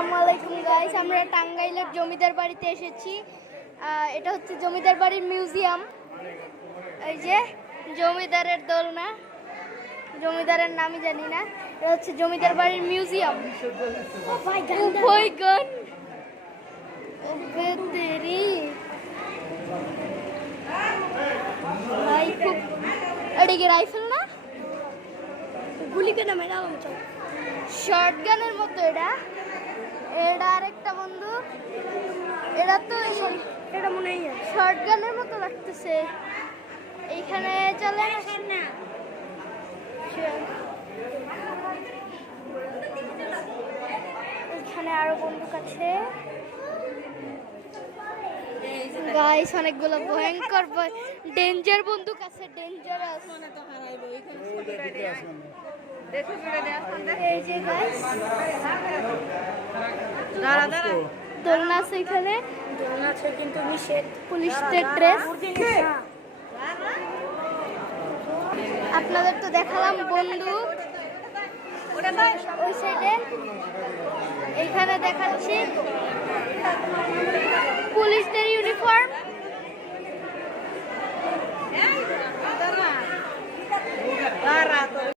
আসসালামু আলাইকুম গাইস, আমরা টাঙ্গাইলের জমিদার বাড়িতে এসেছি। এটা হচ্ছে জমিদার বাড়ির মিউজিয়াম। এই যে জমিদারের দোলনা, জমিদারের নামই জানি না। এটা হচ্ছে জমিদার বাড়ির মিউজিয়াম। এদিকে রাইফেল না, গুলি কেন মেরাম শর্ট গানের মতো। এটা আরেকটা বন্দুক। এটা তো এটা মনে হয় শর্ট গানের মতো লাগতেছে। এইখানে চলে এখানে আরো বন্দুক আছে গাইস, অনেকগুলো ভয়ঙ্কর ডেঞ্জার বন্দুক আছে, ডেঞ্জারাস। এই যে গাইস দোলনা আছে, এখানে দোলনা আছে কিন্তু নিষেধ, পুলিশদের ড্রেস। আপনাদের তো দেখালাম বন্দুক ওই সাইডে। এইখানে দেখাচ্ছি পুলিশদের